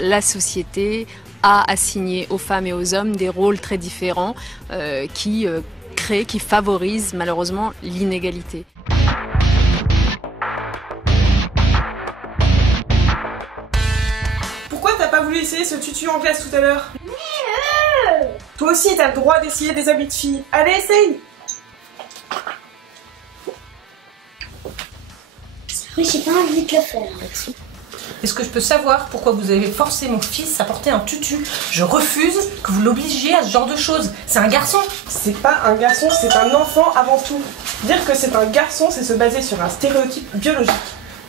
la société a assigné aux femmes et aux hommes des rôles très différents qui favorisent malheureusement l'inégalité. Pourquoi t'as pas voulu essayer ce tutu en classe tout à l'heure? Toi aussi t'as le droit d'essayer des habits de filles. Allez, essaye! Oui, j'ai pas envie de le faire. Est-ce que je peux savoir pourquoi vous avez forcé mon fils à porter un tutu? Je refuse que vous l'obligiez à ce genre de choses. C'est un garçon. C'est pas un garçon, c'est un enfant avant tout. Dire que c'est un garçon, c'est se baser sur un stéréotype biologique.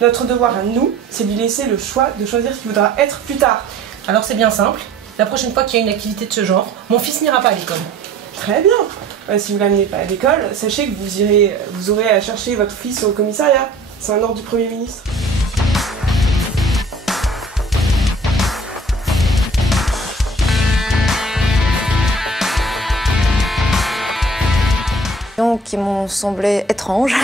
Notre devoir à nous, c'est de lui laisser le choix de choisir ce qu'il voudra être plus tard. Alors c'est bien simple. La prochaine fois qu'il y a une activité de ce genre, mon fils n'ira pas à l'école. Très bien. Si vous l'amenez pas à l'école, sachez que vous aurez à chercher votre fils au commissariat. C'est un ordre du Premier ministre. Qui m'ont semblé étranges,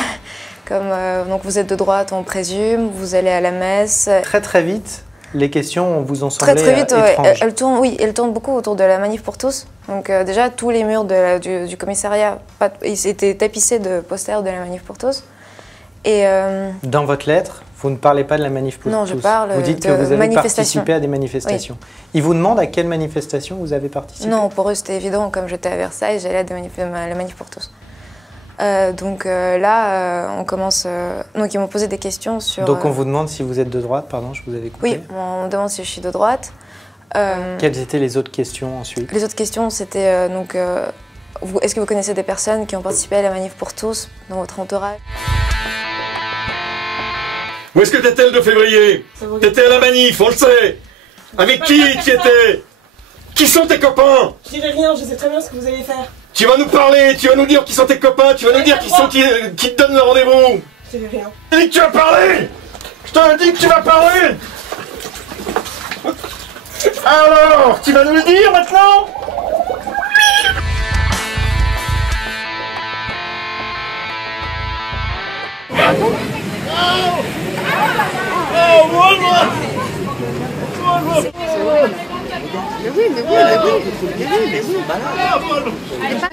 comme donc vous êtes de droite, on présume, vous allez à la messe. Très vite, les questions vous ont semblé très vite, étranges. Elles tournent beaucoup autour de la manif pour tous. Donc déjà tous les murs du commissariat, ils étaient tapissés de posters de la manif pour tous. Et dans votre lettre, vous ne parlez pas de la manif pour tous. Non, je parle vous dites que vous avez participé à des manifestations. Oui. Ils vous demandent à quelle manifestation vous avez participé? Non, pour eux c'était évident, comme j'étais à Versailles, j'allais à la manif pour tous. Là, on commence. Donc, ils m'ont posé des questions sur. Donc, on vous demande si vous êtes de droite, pardon, je vous avais coupé. Oui, on me demande si je suis de droite. Quelles étaient les autres questions ensuite? Les autres questions, c'était est-ce que vous connaissez des personnes qui ont participé à la manif pour tous dans votre entourage? Où est-ce que t'étais le 2 février? T'étais à la manif, on le sait. Avec qui tu étais? Qui sont tes copains? Je dirai rien, je sais très bien ce que vous allez faire. Tu vas nous parler, tu vas nous dire qui sont tes copains, tu vas nous dire qui te donnent le rendez-vous. Je dirai rien. Je t'ai dit que tu vas parler. Je t'ai dit que tu vas parler. Alors, tu vas nous le dire maintenant?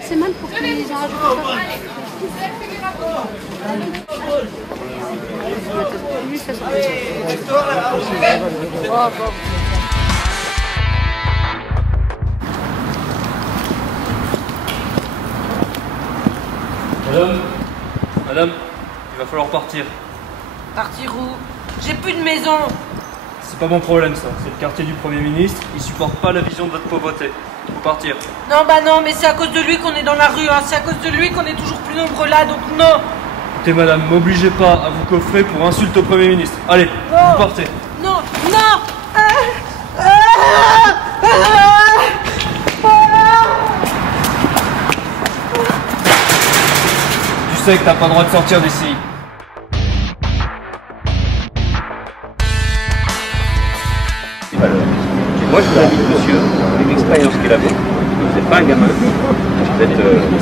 C'est mal pour que les gens ajoutent ça. Madame, il va falloir partir. Partir où? J'ai plus de maison. C'est pas mon problème ça, c'est le quartier du Premier ministre, il supporte pas la vision de votre pauvreté. Faut partir. Non bah non, mais c'est à cause de lui qu'on est dans la rue, hein. C'est à cause de lui qu'on est toujours plus nombreux là, donc non. Écoutez madame, m'obligez pas à vous coffrer pour insulte au Premier ministre. Allez, vous partez. Non, non. Tu sais que t'as pas le droit de sortir d'ici. Moi, je vous invite, monsieur, avec l'expérience qu'il a, vous n'êtes pas un gamin, vous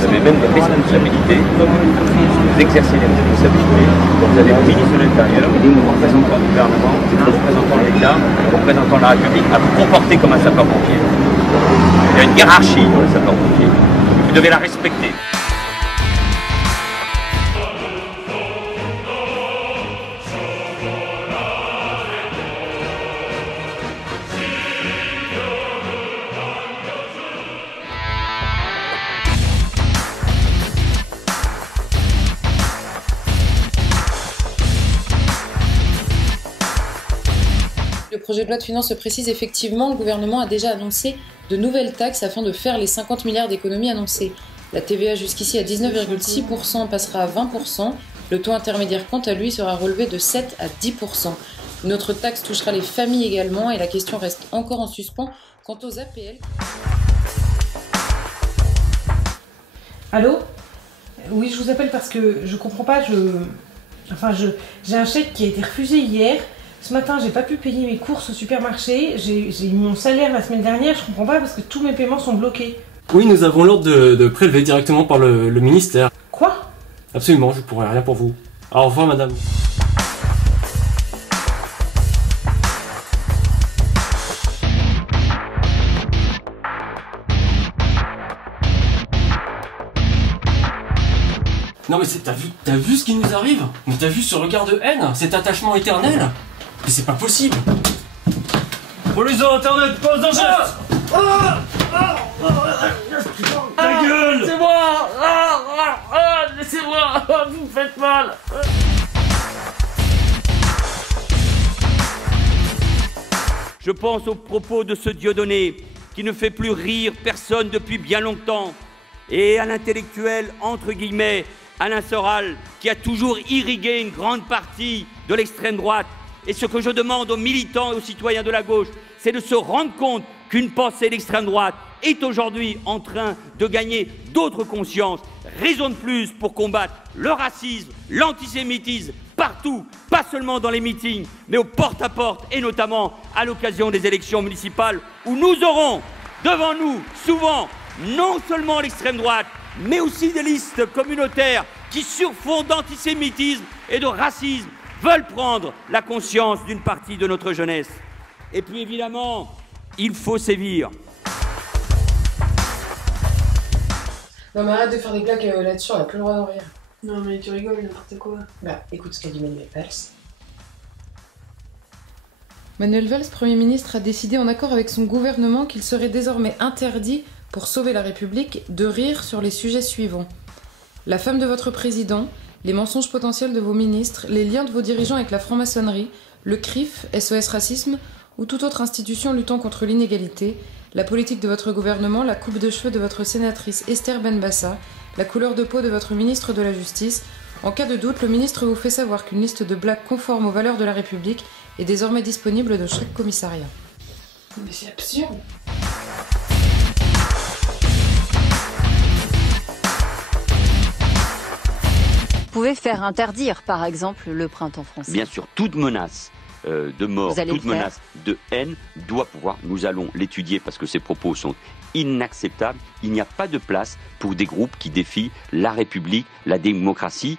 avez même des responsabilités, vous exercez des responsabilités, vous avez le ministre de l'Intérieur, représentant du gouvernement, représentant l'État, représentant la République, à vous comporter comme un sapeur-pompier. Il y a une hiérarchie dans les sapeurs-pompiers, vous devez la respecter. Le projet de loi de finances précise effectivement, le gouvernement a déjà annoncé de nouvelles taxes afin de faire les 50 milliards d'économies annoncées. La TVA jusqu'ici à 19,6% passera à 20%. Le taux intermédiaire, quant à lui, sera relevé de 7 à 10%. Une autre taxe touchera les familles également et la question reste encore en suspens quant aux APL. Allô? Oui, je vous appelle parce que je comprends pas, j'ai un chèque qui a été refusé hier. Ce matin, j'ai pas pu payer mes courses au supermarché. J'ai eu mon salaire la semaine dernière, je comprends pas parce que tous mes paiements sont bloqués. Oui, nous avons l'ordre de prélever directement par le ministère. Quoi? Absolument, je pourrai rien pour vous. Au revoir, madame. Non mais t'as vu ce qui nous arrive? Mais t'as vu ce regard de haine? Cet attachement éternel? Mais c'est pas possible! Police internet, pose un geste! Ta gueule! C'est moi! Laissez-moi! Vous me faites mal! Je pense aux propos de ce Dieudonné qui ne fait plus rire personne depuis bien longtemps, et à l'intellectuel, entre guillemets, Alain Soral, qui a toujours irrigué une grande partie de l'extrême droite. Et ce que je demande aux militants et aux citoyens de la gauche, c'est de se rendre compte qu'une pensée d'extrême droite est aujourd'hui en train de gagner d'autres consciences. Raison de plus pour combattre le racisme, l'antisémitisme, partout, pas seulement dans les meetings, mais au porte-à-porte et notamment à l'occasion des élections municipales où nous aurons devant nous souvent non seulement l'extrême droite, mais aussi des listes communautaires qui, sur fond d'antisémitisme et de racisme, veulent prendre la conscience d'une partie de notre jeunesse. Et puis évidemment, il faut sévir. Non mais arrête de faire des blagues là-dessus, on n'a plus le droit d'en rire. Non mais tu rigoles, n'importe quoi. Bah écoute ce qu'a dit Manuel Valls. Manuel Valls, Premier ministre, a décidé en accord avec son gouvernement qu'il serait désormais interdit, pour sauver la République, de rire sur les sujets suivants. La femme de votre président, les mensonges potentiels de vos ministres, les liens de vos dirigeants avec la franc-maçonnerie, le CRIF, SOS Racisme ou toute autre institution luttant contre l'inégalité, la politique de votre gouvernement, la coupe de cheveux de votre sénatrice Esther Benbassa, la couleur de peau de votre ministre de la Justice. En cas de doute, le ministre vous fait savoir qu'une liste de blagues conformes aux valeurs de la République est désormais disponible de chaque commissariat. Mais c'est absurde. Vous pouvez faire interdire, par exemple, le printemps français. Bien sûr, toute menace de mort, toute menace de haine doit pouvoir, nous allons l'étudier parce que ces propos sont inacceptables. Il n'y a pas de place pour des groupes qui défient la République, la démocratie.